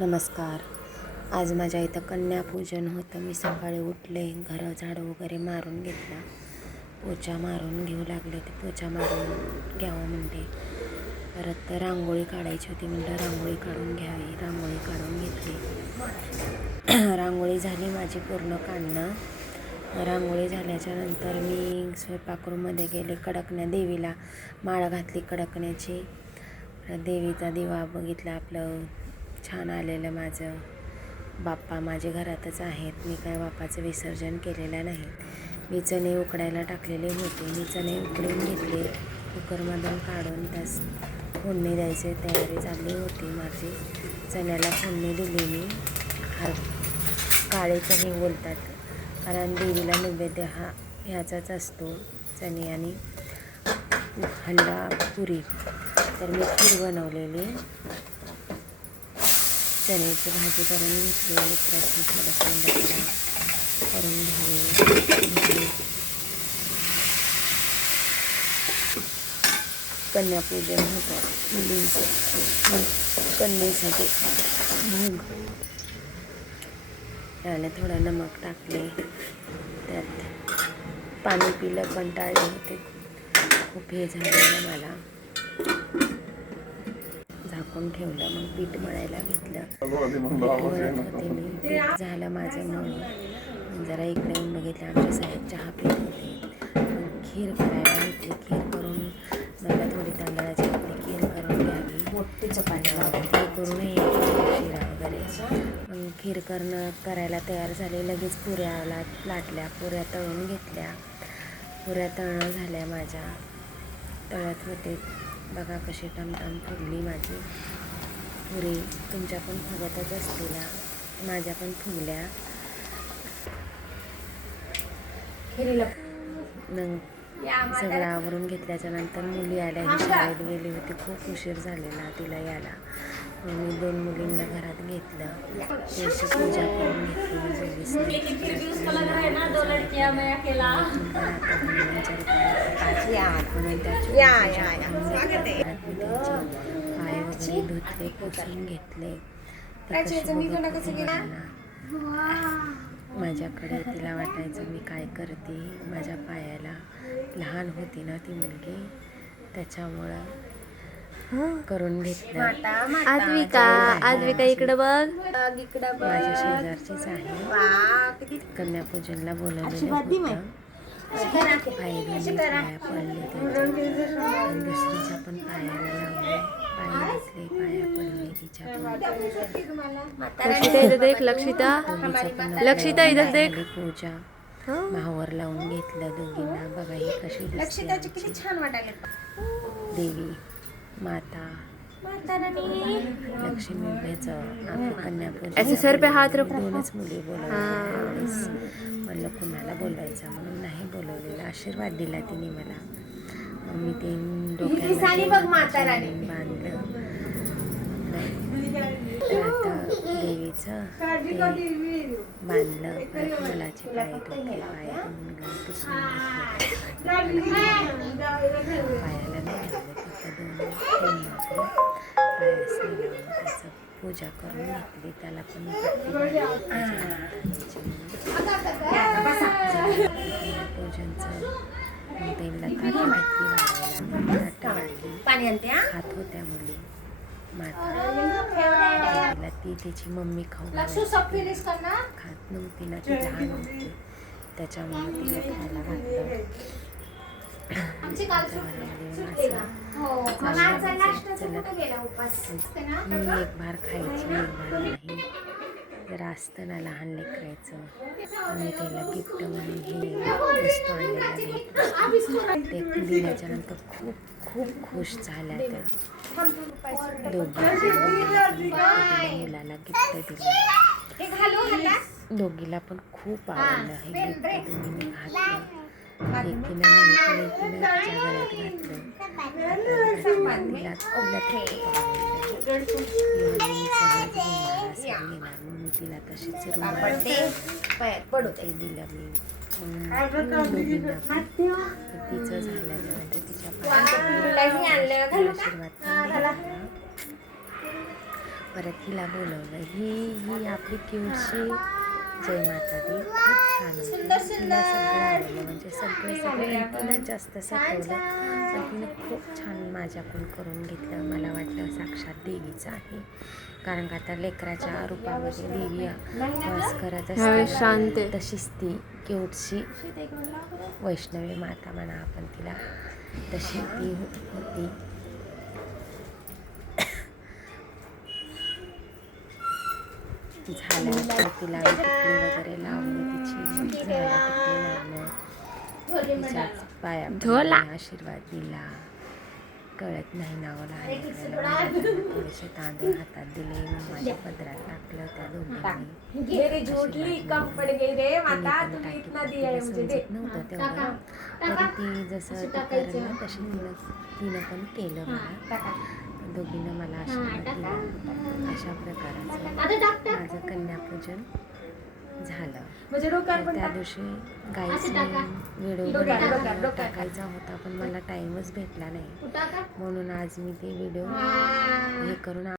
नमस्कार. आज माझ्या इथं कन्यापूजन होतं. मी सकाळी उठले घरं झाडं वगैरे मारून घेतला. पोचा मारून घेऊ लागले ते पोचा मारून घ्यावं म्हणते. परत रांगोळी काढायची होती म्हणलं रांगोळी काढून घ्यावी. रांगोळी काढून घेतली. रांगोळी झाली माझी पूर्ण काढणं. रांगोळी झाल्याच्यानंतर मी स्वयंपाकरूममध्ये गेले कडकण्या देवीला. माळ घातली कडकण्याची. देवीचा दिवा बघितला आपलं छान आलेलं माझं. बाप्पा माझे घरातच आहेत. मी काय बाप्पाचं विसर्जन केलेलं नाही. मी चणे उकडायला टाकलेले होते. मी चणे उकडून घेतले. कुकरमधून काढून त्यास फोडणी द्यायची. तयारी चालली होती. माझी चण्याला फोडणी दिली मी. हर काळे चणे बोलतात. कारण देवीला नैवेद्य हा ह्याचाच असतो. चणे आणि हल्ला पुरी. तर मी खीर बनवलेली. चण्याची भाजी करून घेतली लेकराची थोडंसं अंडा करून घ्यावी कन्यापूजन होतं. मुलींचं. कन्येसाठी. मग त्याने थोडं नमक टाकले. त्यात पाणी पिलं कंटाळले होते. खूप हे झालेलं मला. झाकून ठेवलं मग पीठ मळायला घेतलं. पीठ मळत होते मी पीठ झालं माझं म्हणून. जरा इकडे येऊन बघितलं आमचे साहेब चहा पीत होते. मग खीर करायला घेतली खीर करून मला थोडी तांदळाची आपली खीर करून घ्यावी मोठी चपाती. खीर करून शिरा वगैरे. मग खीर करणं करायला तयार झाले. लगेच पुऱ्याला लाटल्या पुऱ्या तळून घेतल्या. पुऱ्या तळणं झाल्या माझ्या. तळत होते. बघा कशी टमटम फुगली माझी. पुरी तुमच्या पण फुगतच असतील ना. माझ्या पण फुगल्या. मग सगळं आवरून घेतल्याच्या नंतर मुली आल्या ही शाळेत गेली होती. खूप उशीर झालेला तिला यायला. मी दोन मुलींना घरात घेतलं. त्याची पूजा करून घेतली या, या, धुतले पुसून घेतले. माझ्याकडे तिला वाटायचं मी काय करते? माझ्या पायाला लहान होती ना ती मुलगी. त्याच्यामुळं करून घेतलं आद्विका आद्विका इकडं बघ. माझ्या शेजारचीच आहे. कन्यापूजनला बोलवलेलं होतं. पाया पडले दुसरीच्या पण पायाला लावले पाय घातले पाया पडले तिच्या पण लक्षिता इथं देख लक्षिता. लक्षिता इथं देख. पूजा? मावर लावून घेतलं दोघींना. बघा ही कशी दिसते. लक्षिताची आमची किती छान वाटायला देवी. माता. माता राणी. लक्ष्मीचं आपली कन्यापूजन. ऐसे सर पे हात रखो. दोनच मुली बोलवल्या म्हणलं कुणाला बोलवायचं म्हणून नाही बोलवलेलं. आशीर्वाद दिला तिने मला. मग मी ते डोक्याला बघ माता राणी. बांधलं तर आता बांधलं परत मुलाचे पाय डोके पाय पुसून पायाला दोन त्याचं पूजा करून घेतली त्याला पण पूजनचं त्यांना ताट घातली वाढायला ताट वाढली हा. खात होत्या मुली. माता तिला ती तिची मम्मी खाऊ लक्षू घालायची. सब फिनिश करना खात नव्हती ना ती लहान होती. त्याच्यामुळे तिला खायला घातलं. हो. मी एक भार खायची एक भार नाही. जरा असतं ना लहान लेकरायचं. आणि त्याला गिफ्ट म्हणून हे वस्तू ते दिल्याच्या नंतर खूप खूप खुश झाल्या त्या. दोघी मुलाला गिफ्ट दिलं. दोघीला पण खूप आवडलं हे गिफ्ट दोघीने घातलं एकीनं एकीनं घातलं. तिला मी तिला तशीच दिलं मी तिचं झाल्यानंतर तिच्या आशीर्वाद परत हिला बोलवलं. ही ही आपली क्यूटशी जय माता दी. छान सगळं आवडलं म्हणजे सगळं सगळं तिनं जास्त पण तिनं खूप छान माझ्याकडून करून घेतलं मला वाटलं साक्षात देवीचं आहे. कारण का आता लेकराच्या रूपामध्ये देवी वास करत असते. शांत तशीच ती क्यूटशी वैष्णवी माता म्हणा आपण तिला तशी ती होती. झाल्यानंतर तिला मी टिकली वगैरे लावली. तिची लावणं तिच्या पाया. पडले, आशीर्वाद दिला. कळत नाही नावं लहान लेकराला. थोडेसे तांदूळ हातात दिले. मग माझ्या पदरात टाकलं त्या दोघांनी. मेरी झूठी कम पड़ गई रे माता तिने पण तुम्ही टाकी इतना टाकी दिया है तिला मुझे दे. समजत नव्हतं तेवढं. तरी ती जसं ती करेल ना तशी तिनं तिनं पण केलं मला. दोघीनं मला आशीर्वाद दिला अशा प्रकाराचं माझं कन्यापूजन झालं. म्हणजे त्या दिवशी टाका. व्हिडिओ. टाकायचा होता पण मला टाईमच भेटला नाही. म्हणून आज मी ते व्हिडिओ. हे करून